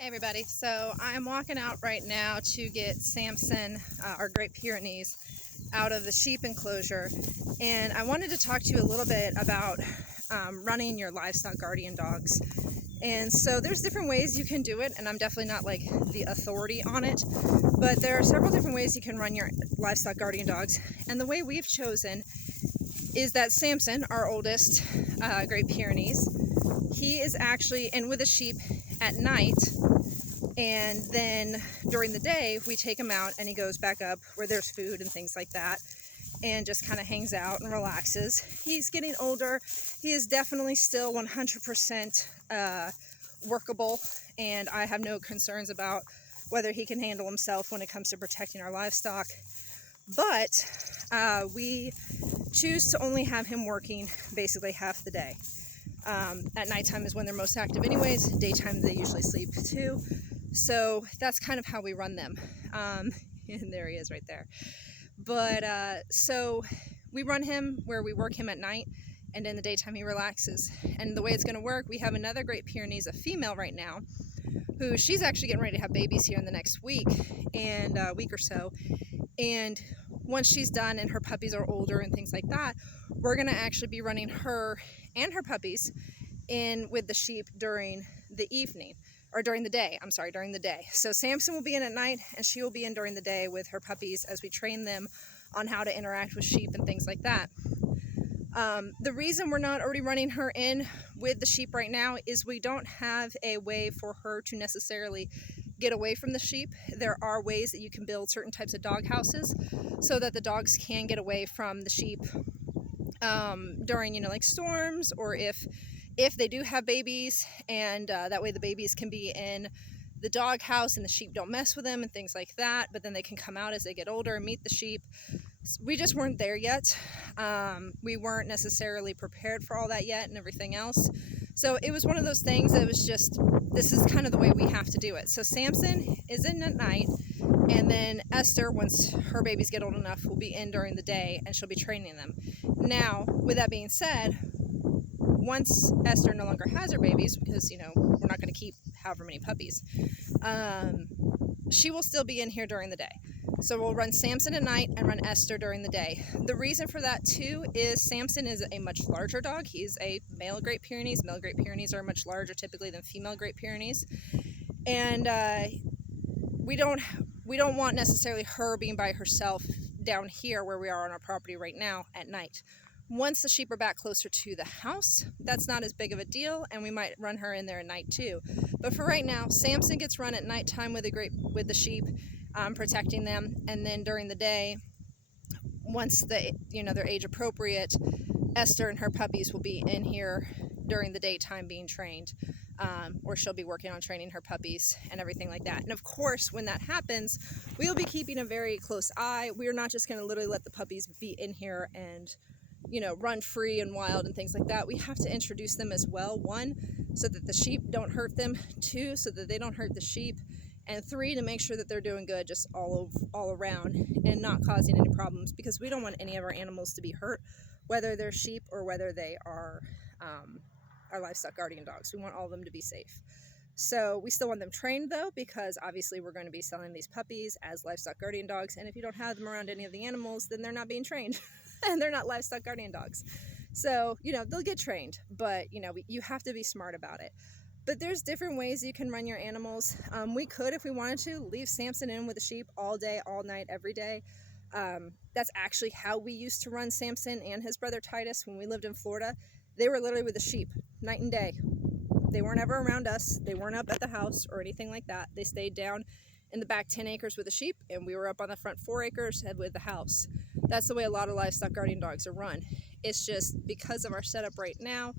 Hey everybody, so I'm walking out right now to get Samson, our Great Pyrenees, out of the sheep enclosure, and I wanted to talk to you a little bit about running your livestock guardian dogs. And so there's different ways you can do it, and I'm definitely not like the authority on it, but there are several different ways you can run your livestock guardian dogs. And the way we've chosen is that Samson, our oldest Great Pyrenees, he is actually in with the sheep at night, and then during the day we take him out and he goes back up where there's food and things like that and just kind of hangs out and relaxes. He's getting older. He is definitely still 100% workable, and I have no concerns about whether he can handle himself when it comes to protecting our livestock. But we choose to only have him working basically half the day. At nighttime is when they're most active anyways. Daytime they usually sleep too. So that's kind of how we run them. And there he is right there. But so we run him where we work him at night, and in the daytime he relaxes. And the way it's going to work, we have another Great Pyrenees, a female right now, who she's actually getting ready to have babies here in the next week and week or so. And once she's done and her puppies are older and things like that, we're going to actually be running her and her puppies in with the sheep during the evening, or during the day, I'm sorry, during the day. So Samson will be in at night and she will be in during the day with her puppies as we train them on how to interact with sheep and things like that. The reason we're not already running her in with the sheep right now is we don't have a way for her to necessarily get away from the sheep. There are ways that you can build certain types of dog houses so that the dogs can get away from the sheep during, like storms, or if they do have babies, and that way the babies can be in the dog house and the sheep don't mess with them and things like that, but then they can come out as they get older and meet the sheep. We just weren't there yet. We weren't necessarily prepared for all that yet and everything else. So it was one of those things that was just, this is kind of the way we have to do it. So Samson is in at night, and then Esther, once her babies get old enough, will be in during the day and she'll be training them. Now, with that being said, once Esther no longer has her babies, because we're not going to keep however many puppies, she will still be in here during the day. So we'll run Samson at night and run Esther during the day. The reason for that too is Samson is a much larger dog. He's a male Great Pyrenees. Male Great Pyrenees are much larger typically than female Great Pyrenees, and we don't want necessarily her being by herself down here where we are on our property right now at night. Once the sheep are back closer to the house, that's not as big of a deal, and we might run her in there at night too. But for right now, Samson gets run at nighttime with the sheep, protecting them, and then during the day, once they're age appropriate, Esther and her puppies will be in here during the daytime being trained, or she'll be working on training her puppies and everything like that. And of course, when that happens, we'll be keeping a very close eye. We are not just going to literally let the puppies be in here and run free and wild and things like that. We have to introduce them as well. 1, so that the sheep don't hurt them. 2, so that they don't hurt the sheep. And 3, to make sure that they're doing good just all around and not causing any problems, because we don't want any of our animals to be hurt, whether they're sheep or whether they are our livestock guardian dogs. We want all of them to be safe. So we still want them trained though, because obviously we're going to be selling these puppies as livestock guardian dogs, and if you don't have them around any of the animals, then they're not being trained and they're not livestock guardian dogs. So they'll get trained, but you have to be smart about it. But there's different ways you can run your animals. We could, if we wanted to, leave Samson in with the sheep all day, all night, every day. That's actually how we used to run Samson and his brother Titus when we lived in Florida. They were literally with the sheep night and day. They weren't ever around us. They weren't up at the house or anything like that. They stayed down in the back 10 acres with the sheep, and we were up on the front 4 acres with the house. That's the way a lot of livestock guardian dogs are run. It's just because of our setup right now,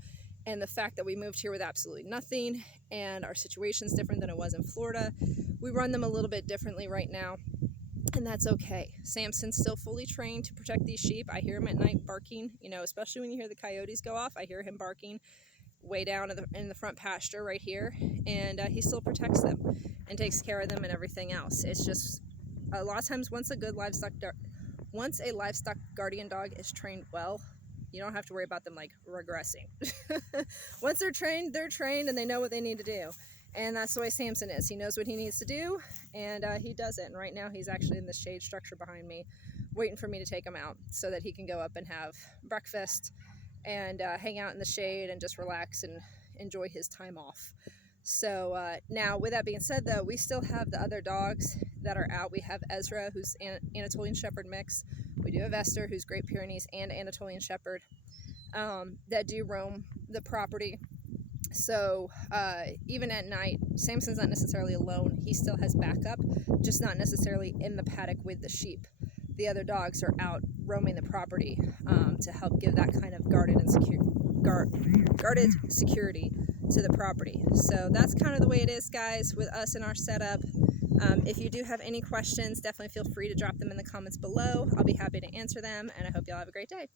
and the fact that we moved here with absolutely nothing, and our situation's different than it was in Florida, we run them a little bit differently right now, and that's okay. Samson's still fully trained to protect these sheep. I hear him at night barking, especially when you hear the coyotes go off. I hear him barking way down in the front pasture right here, and he still protects them and takes care of them and everything else. It's just a lot of times once a livestock guardian dog is trained well, you don't have to worry about them like regressing. Once they're trained and they know what they need to do. And that's the way Samson is. He knows what he needs to do, and he does it. And right now he's actually in the shade structure behind me, waiting for me to take him out so that he can go up and have breakfast and hang out in the shade and just relax and enjoy his time off. So now, with that being said, though, we still have the other dogs that are out. We have Ezra, who's Anatolian Shepherd mix. We do have Esther, who's Great Pyrenees and Anatolian Shepherd, that do roam the property. So even at night, Samson's not necessarily alone. He still has backup, just not necessarily in the paddock with the sheep. The other dogs are out roaming the property to help give that kind of guarded security to the property. So that's kind of the way it is, guys, with us and our setup. If you do have any questions, definitely feel free to drop them in the comments below. I'll be happy to answer them, and I hope y'all have a great day.